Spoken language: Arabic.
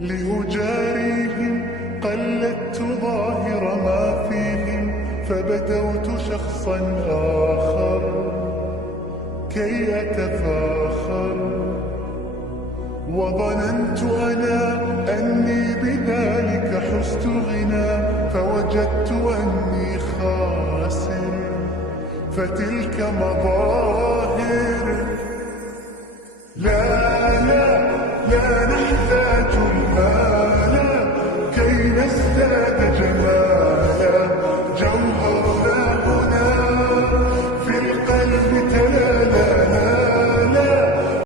لأجاريهم قلدت ظاهر ما فيهم، فبدوت شخصا آخر كي أتفاخر، وظننت أنا أني بذلك حزت غنى، فوجدت أني خاسر، فتلك مظاهر. لا لا لا نحتاج المال،